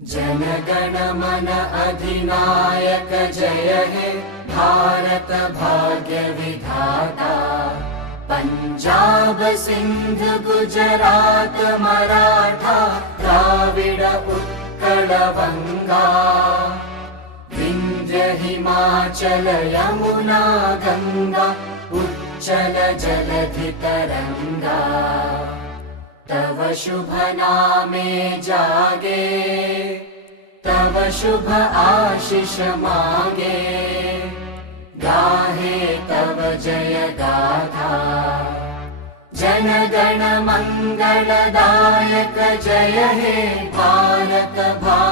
जनगण मन अधिनायक जय हे भारत भाग्य विधाता। पंजाब सिंध गुजरात मराठा द्राविड उत्कल बंगा। विंध्य हिमाचल यमुना गंगा उच्चल जलधि तरंगा। तव शुभ नामे जागे तव शुभ आशीष मागे। गाहे तव जय गाथा जनगण मंगलदायक जय हे भारत भाग्य